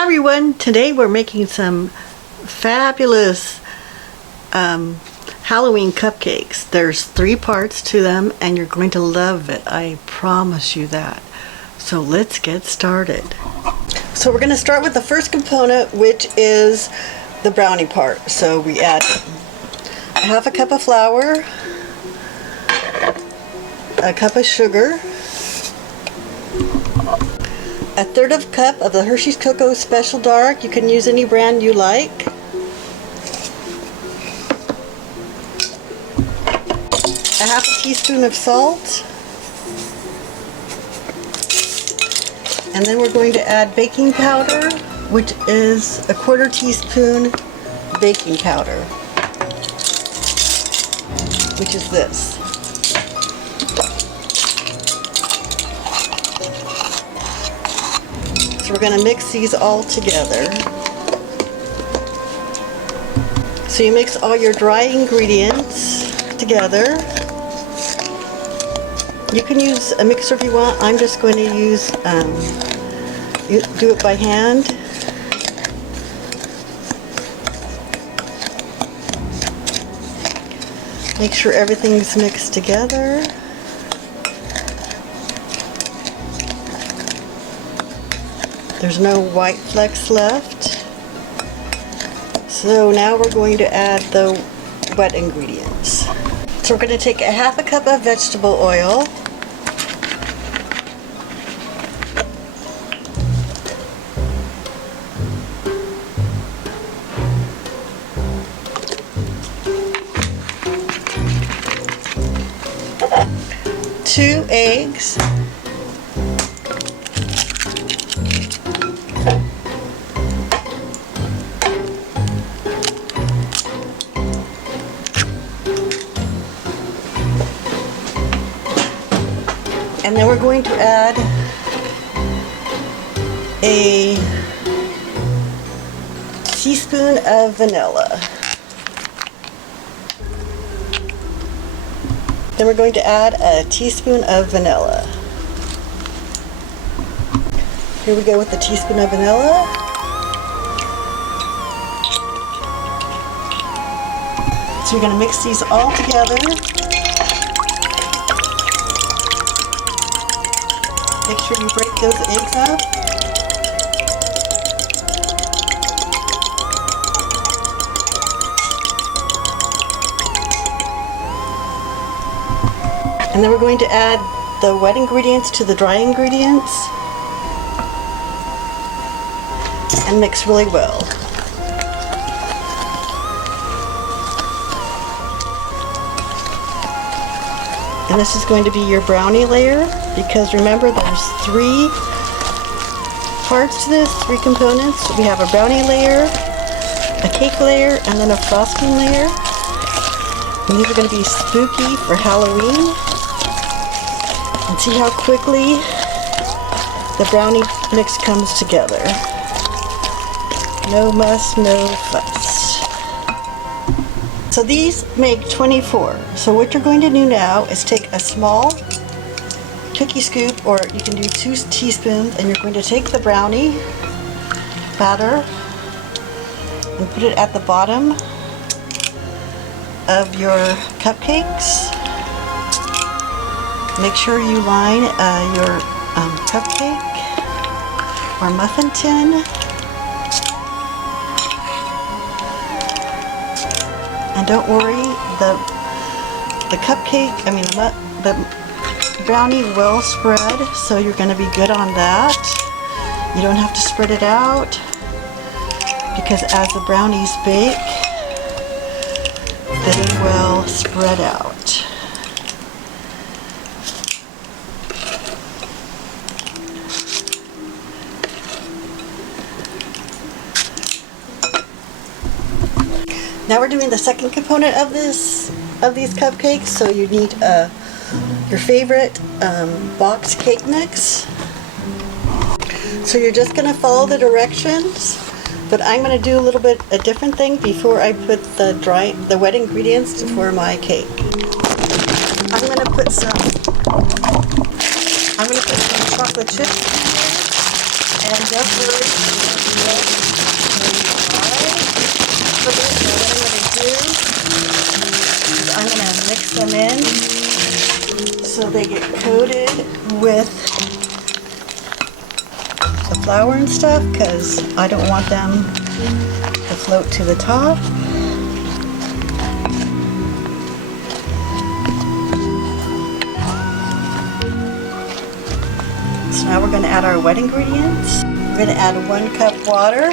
Hi everyone, today we're making some fabulous Halloween cupcakes. There's 3 parts to them and you're going to love it. I promise you that. So let's get started. So we're going to start with the first component, which is the brownie part. So we add a half a cup of flour, a cup of sugar, a third of a cup of the Hershey's Cocoa Special Dark. You can use any brand you like. A half a teaspoon of salt. And then we're going to add baking powder, which is a 1/4 teaspoon baking powder, which is this. So we're going to mix these all together. So you mix all your dry ingredients together. You can use a mixer if you want. I'm just going to use, do it by hand. Make sure everything's mixed together. There's no white flecks left. So now we're going to add the wet ingredients. So we're going to take a half a cup of vegetable oil. Two eggs. And then we're going to add a teaspoon of vanilla. Then we're going to add a teaspoon of vanilla. Here we go with the teaspoon of vanilla. So you're going to mix these all together. Make sure you break those eggs up. And then we're going to add the wet ingredients to the dry ingredients and mix really well. And this is going to be your brownie layer, because remember there's 3 parts to this, 3 components. We have a brownie layer, a cake layer, and then a frosting layer. And these are going to be spooky for Halloween. And see how quickly the brownie mix comes together. No muss, no fuss. So these make 24. So what you're going to do now is take a small cookie scoop, or you can do 2 teaspoons, and you're going to take the brownie batter and put it at the bottom of your cupcakes. Make sure you line your cupcake or muffin tin. And don't worry, the cupcake, the brownie will spread, so you're going to be good on that. You don't have to spread it out, because as the brownies bake, they will spread out. Now we're doing the second component of these cupcakes. So you need your favorite boxed cake mix. So you're just going to follow the directions, but I'm going to do a little bit a different thing before I put the wet ingredients for my cake. I'm going to put some chocolate chips in here, and don't worry, them in so they get coated with the flour and stuff, because I don't want them to float to the top. So now we're going to add our wet ingredients. We're going to add 1 cup water,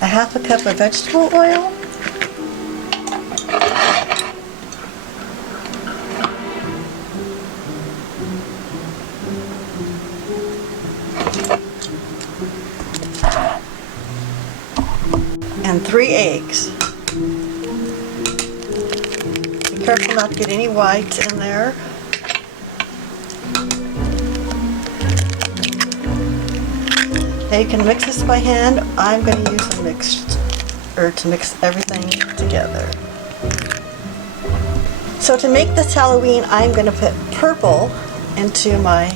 a half a cup of vegetable oil, and 3 eggs. Be careful not to get any whites in there. Now you can mix this by hand. I'm going to use a mixer to mix everything together. So to make this Halloween, I'm going to put purple into my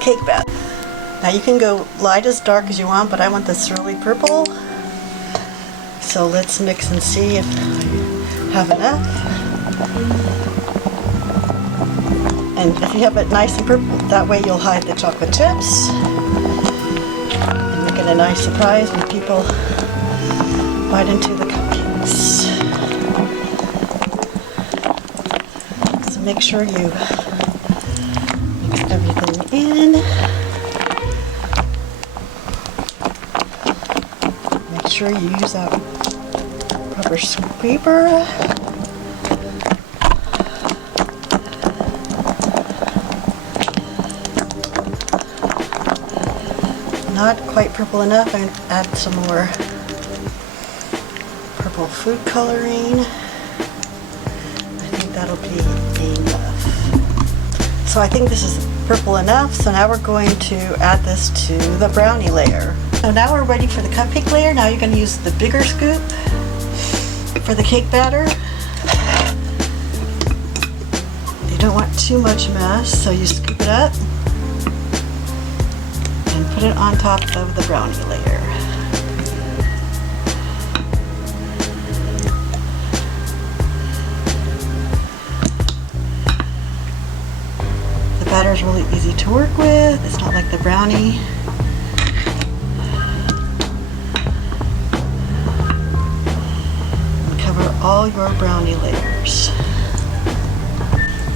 cake batter. Now you can go light as dark as you want, but I want this really purple. So let's mix and see if I have enough. And if you have it nice and purple, that way you'll hide the chocolate chips. And make it a nice surprise when people bite into the cupcakes. So make sure you mix everything in. Make sure you use that rubber scraper. Not quite purple enough. I'm going to add some more purple food coloring. I think that'll be enough. So I think this is purple enough. So now we're going to add this to the brownie layer. So now we're ready for the cupcake layer. Now you're going to use the bigger scoop for the cake batter. You don't want too much mess, so you scoop it up. Put it on top of the brownie layer. The batter is really easy to work with. It's not like the brownie. And cover all your brownie layers.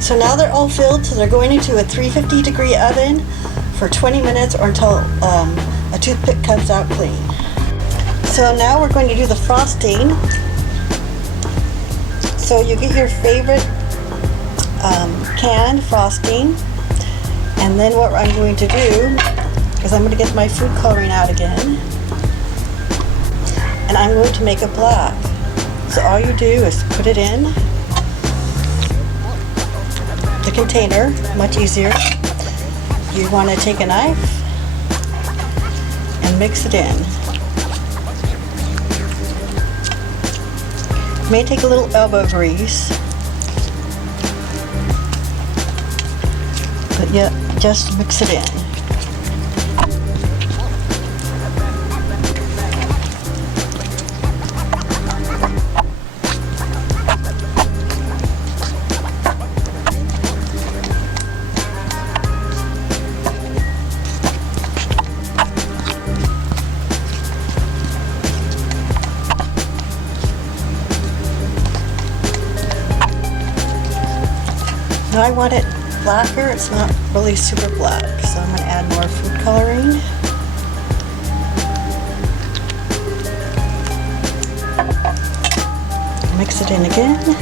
So now they're all filled, so they're going into a 350-degree oven for 20 minutes or until a toothpick comes out clean. So now we're going to do the frosting. So you get your favorite canned frosting, and then what I'm going to do is I'm going to get my food coloring out again, and I'm going to make it black. So all you do is put it in the container, much easier. You want to take a knife and mix it in. It may take a little elbow grease, but yeah, just mix it in. Now I want it blacker. It's not really super black, so I'm going to add more food coloring. Mix it in again.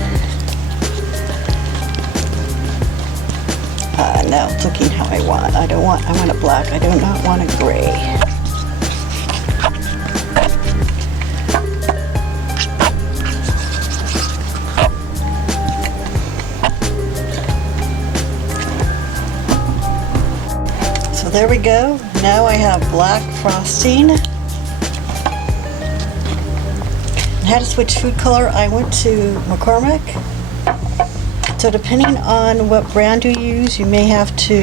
Now it's looking how I want. I want it black. I do not want it gray. There we go. Now I have black frosting. And how to switch food color, I went to McCormick. So depending on what brand you use, you may have to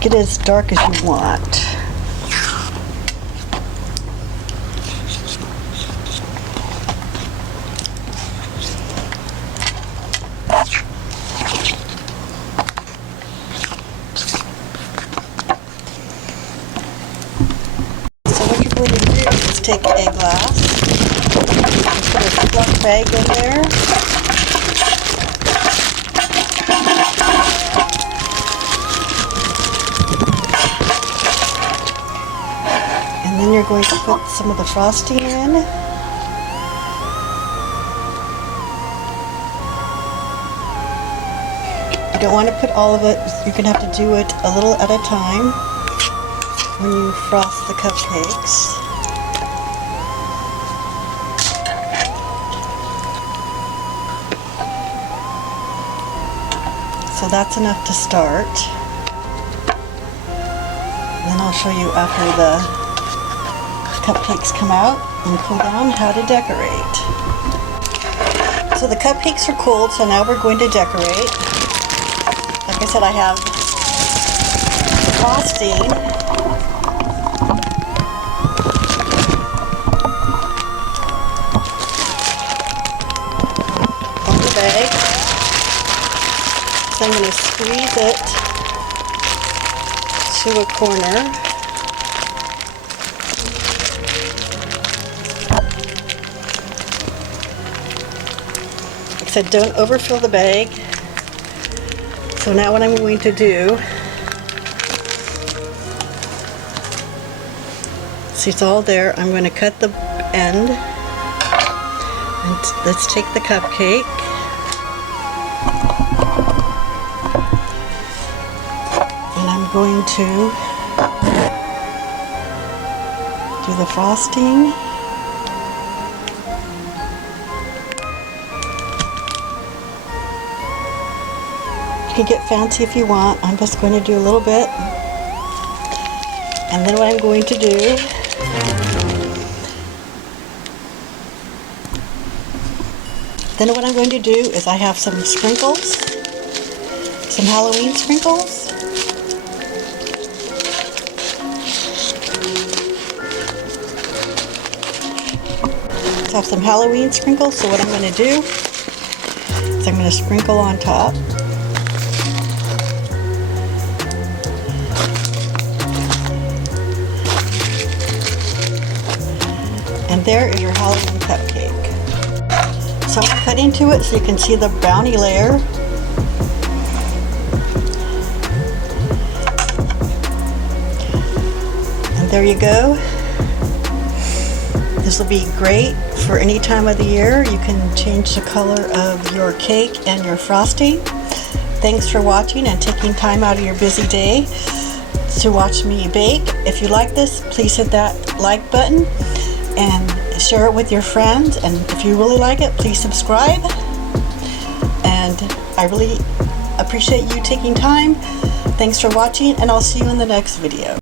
get it as dark as you want. just take a glass and put a Ziploc bag in there. And then you're going to put some of the frosting in. You don't want to put all of it. You're going to have to do it a little at a time when you frost the cupcakes. So that's enough to start. And then I'll show you after the cupcakes come out and cool down how to decorate. So the cupcakes are cold, so now we're going to decorate. Like I said, I have frosting. On the bag. So I'm going to squeeze it to a corner. Like I said, don't overfill the bag. So now what I'm going to do, see it's all there, I'm going to cut the end, and let's take the cupcake, and I'm going to do the frosting. You can get fancy if you want. I'm just going to do a little bit. And then what I'm going to do, is I have some sprinkles, some Halloween sprinkles. So I have some Halloween sprinkles, so what I'm going to do is I'm going to sprinkle on top. And there is your Halloween cupcake. So I'm cut into it so you can see the brownie layer. And there you go. This will be great for any time of the year. You can change the color of your cake and your frosting. Thanks for watching and taking time out of your busy day to watch me bake. If you like this, please hit that like button and share it with your friends, and if you really like it, please subscribe. And I really appreciate you taking time. Thanks for watching, and I'll see you in the next video.